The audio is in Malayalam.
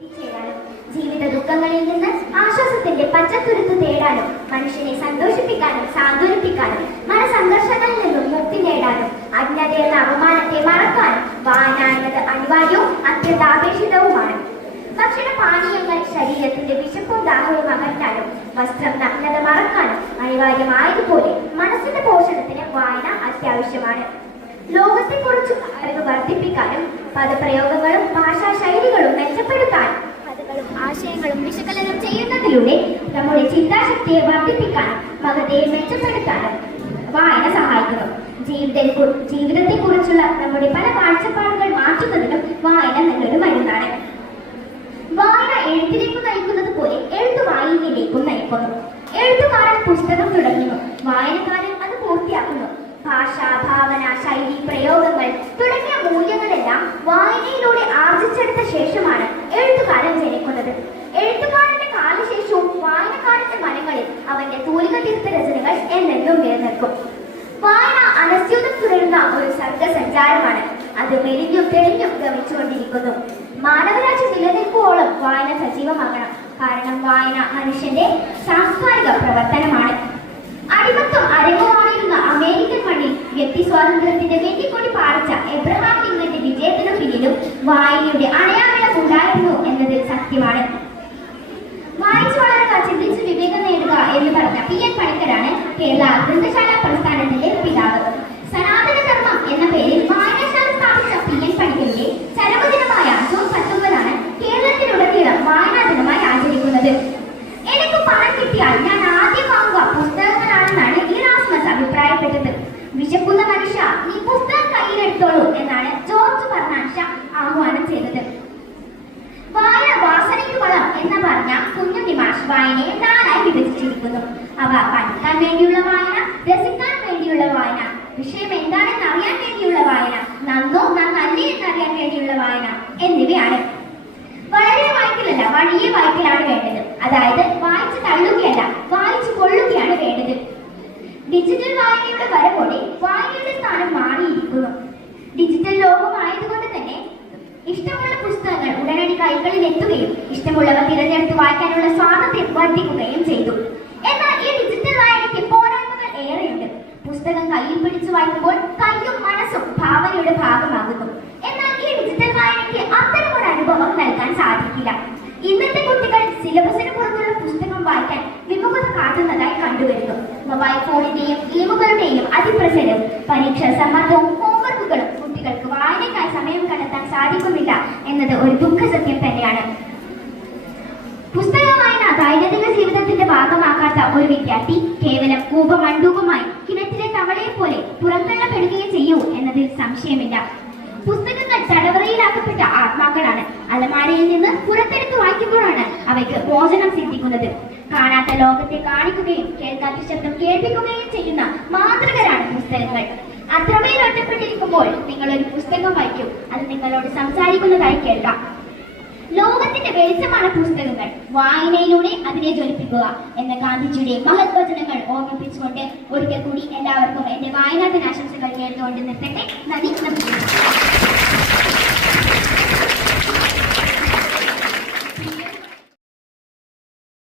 എത്തിച്ചേരാനും ജീവിത ദുഃഖങ്ങളിൽ നിന്ന് ആശ്വാസത്തിന്റെ പച്ചത്തുരുത്ത് തേടാനും മനുഷ്യനെ സന്തോഷിപ്പിക്കാനും സാന്ത്വനിപ്പിക്കാനും മനസംഘർഷങ്ങളിൽ നിന്നും മുക്തി നേടാനും അജ്ഞതയെന്ന അപമാനത്തെ മറക്കാനും വായന എന്നത് അനിവാര്യവും അത്യന്താപേക്ഷിതവുമാണ്. ഭക്ഷണപാനീയങ്ങൾ ശരീരത്തിന്റെ വിശപ്പും ദാഹവും അകറ്റാനും വസ്ത്രം നഗ്നത മറക്കാനും അനിവാര്യമായതുപോലെ മനസ്സിന്റെ പോഷണത്തിന് വായന അത്യാവശ്യമാണ്. ലോകത്തെക്കുറിച്ചുള്ള അറിവ് വർദ്ധിപ്പിക്കാനും പദപ്രയോഗങ്ങളും ഭാഷാ ശൈലികളും മെച്ചപ്പെടുത്താനും കഥകളും ആശയങ്ങളും വിശകലനം ചെയ്യുന്നതിലൂടെ നമ്മുടെ ചിന്താശക്തിയെ വർദ്ധിപ്പിക്കാനും മഗതയെ മെച്ചപ്പെടുത്താനും വായന സഹായിക്കുന്നു. ജീവിതത്തെക്കുറിച്ചുള്ള നമ്മുടെ പല കാഴ്ചപ്പാടുകൾ മാറ്റുന്നതിനും വായന നല്ലൊരു മരുന്നാണ്. വായന എഴുത്തിലേക്ക് നയിക്കുന്നത് പോലെ എഴുത്ത് വായനയിലേക്കും നയിക്കുന്നു. എഴുത്തുകാരൻ പുസ്തകം തുടങ്ങുന്നു, വായനക്കാരൻ അത് പൂർത്തിയാക്കുന്നു. ഭാഷ, ഭാവന, ശൈലി, പ്രയോഗങ്ങൾ തുടങ്ങിയ മൂല്യങ്ങളെല്ലാം വായനയിലൂടെ ആർജിച്ചെടുത്ത ശേഷമാണ് എഴുത്തുകാരൻ ജനിക്കുന്നത്. എഴുത്തുകാരന്റെ കാലശേഷവും വായനക്കാരന്റെ മനങ്ങളിൽ അവന്റെ തൂലിക തീർത്ത രചനകൾ എന്നെന്നും നിലനിൽക്കും. വായന അനസ്യൂതം തുടരുന്ന ഒരു സർഗസഞ്ചാരമാണ്. അത് മെലിഞ്ഞും തെളിഞ്ഞും ഗമിച്ചുകൊണ്ടിരിക്കുന്നു. മാനവരാജ്യം നിലനിൽക്കുവോളം വായന സജീവമാകണം. കാരണം വായന മനുഷ്യന്റെ സാംസ്കാരിക പ്രവർത്തനമാണ്. അടിമത്വം അരങ്ങുവാണിരുന്ന അമേരിക്കൻ മണ്ണിൽ വ്യക്തി സ്വാതന്ത്ര്യത്തിന്റെ വെട്ടിക്കൊടി പാറിച്ച എബ്രഹാം ലിങ്കന്റെ വിജയത്തിനു പിന്നിലും വായനയുടെ അണയാവിളം ഉണ്ടായിരുന്നു എന്നത് സത്യമാണ്. വായിച്ചു വളരുക, ചിന്തിച്ച് വിവേകം നേടുക എന്ന് പറഞ്ഞ P.N. പണിക്കരാണ് കേരള ഗ്രന്ഥശാല പ്രസ്ഥാനത്തിന്റെ പിതാവ്. സനാതനധർമ്മം എന്ന പേരിൽ വായനശാല സ്ഥാപിച്ച P.N. പണിക്കരുടെ ചരമദിനമായ ജൂൺ 19 കേരളത്തിലുടനീളം വായനാ ദിനമായി ആചരിക്കുന്നത്. എനിക്ക് പണം കിട്ടിയാൽ ഞാൻ ആദ്യം വാങ്ങുക പുസ്തകങ്ങളാണെന്നാണ് ഇറാസ്മസ് അഭിപ്രായപ്പെട്ടത്. വിശക്കുന്ന മനുഷ്യ, നീ പുസ്തകം കയ്യിലെടുത്തോളൂ എന്നാണ് ജോർജ് ബെർണാഡ് ആഹ്വാനം ചെയ്തത്. വായന വാസനയ്ക്ക് വളം എന്ന് പറഞ്ഞ കുഞ്ഞുണ്ണി മാഷ് വായനയെ 4 ആയി വിഭജിച്ചിരിക്കുന്നു. അവ പഠിക്കാൻ വേണ്ടിയുള്ള വായന, രസിക്കാൻ വേണ്ടിയുള്ള വായന, വിഷയം എന്താണെന്ന് അറിയാൻ വേണ്ടിയുള്ള വായന, നന്നോ നന്നല്ലേ എന്നറിയാൻ വേണ്ടിയുള്ള വായന എന്നിവയാണ്. വളരെ വായിക്കലല്ല, വഴിയെ വായിക്കലാണ് വേണ്ടത്. അതായത് വായിച്ച് തള്ളുകയല്ല, വായിച്ചു കൊള്ളുകയാണ് വേണ്ടത്. ഡിജിറ്റൽ വായനയുടെ വരവോടെ വായനയുടെ സ്ഥാനം മാറിയിരിക്കുന്നു. ഡിജിറ്റൽ ലോകമായതുകൊണ്ട് തന്നെ ഇഷ്ടമുള്ള പുസ്തകങ്ങൾ ഉടനടി കൈകളിൽ എത്തുകയും ഇഷ്ടമുള്ളവ തിരഞ്ഞെടുത്ത് വായിക്കാനുള്ള സ്വാതന്ത്ര്യം വർദ്ധിക്കുകയും ചെയ്തു. എന്നാൽ ഈ ഡിജിറ്റൽ വായനയ്ക്ക് പോരായ്മകൾ ഏറെയുണ്ട്. പുസ്തകം കയ്യിൽ പിടിച്ചു വായിക്കുമ്പോൾ കയ്യും മനസ്സും ഭാവനയുടെ ഭാഗമാകുന്നു. എന്നാൽ ഈ ഡിജിറ്റൽ വായനയ്ക്ക് അത്തരമൊരു അനുഭവം നൽകാൻ സാധിക്കില്ല. ഇന്നത്തെ കുട്ടികൾ സിലബസിന് പുറത്തുള്ള പുസ്തകം വായിക്കാൻ വിമുഖത കാട്ടുന്നതായി കണ്ടുവരുന്നു. മൊബൈൽ ഫോണിന്റെയും ഗെയിമുകളുടെയും അതിപ്രസരം, പരീക്ഷാ സമ്മർദ്ദവും ഹോംവർക്കുകളും കുട്ടികൾക്ക് വായനയ്ക്കായി സമയം കണ്ടെത്താൻ സാധിക്കുന്നില്ല എന്നത് ഒരു ദുഃഖസത്യം തന്നെയാണ്. പുസ്തക വായന ദൈനംദിന ജീവിതത്തിന്റെ ഭാഗമാക്കാത്ത ഒരു വിദ്യാർത്ഥി കേവലം കൂപമണ്ഡൂപമായി കിണറ്റിലെ തവളയെ പോലെ പുറന്തള്ളപ്പെടുകയും ചെയ്യൂ എന്നതിൽ സംശയമില്ല. പുസ്തകങ്ങൾ തടവറയിലാക്കപ്പെട്ട ആത്മാക്കളാണ്. അലമാരയിൽ നിന്ന് പുറത്തെടുത്ത് വായിക്കുമ്പോഴാണ് അവയ്ക്ക് മോചനം സിദ്ധിക്കുന്നത്. കാണാത്ത ലോകത്തെ കാണിക്കുകയും കേൾക്കാത്ത ശബ്ദം കേൾപ്പിക്കുകയും ചെയ്യുന്ന മാതൃകരാണ് പുസ്തകങ്ങൾ. അത്രമേൽ ഒറ്റപ്പെട്ടിരിക്കുമ്പോൾ നിങ്ങൾ ഒരു പുസ്തകം വായിക്കും, അത് നിങ്ങളോട് സംസാരിക്കുന്നതായി കേൾക്കാം. ലോകത്തിന്റെ വെളിച്ചമാണ് പുസ്തകങ്ങൾ. വായനയിലൂടെ അതിനെ ജ്വലിപ്പിക്കുക എന്ന ഗാന്ധിജിയുടെ മഹത് വചനങ്ങൾ ഓർമ്മിപ്പിച്ചുകൊണ്ട് ഒരിക്കൽ കൂടി എല്ലാവർക്കും എന്റെ വായനാ ദിനാശംസകൾ നേർന്നുകൊണ്ട് നിർത്തട്ടെ. നന്ദി.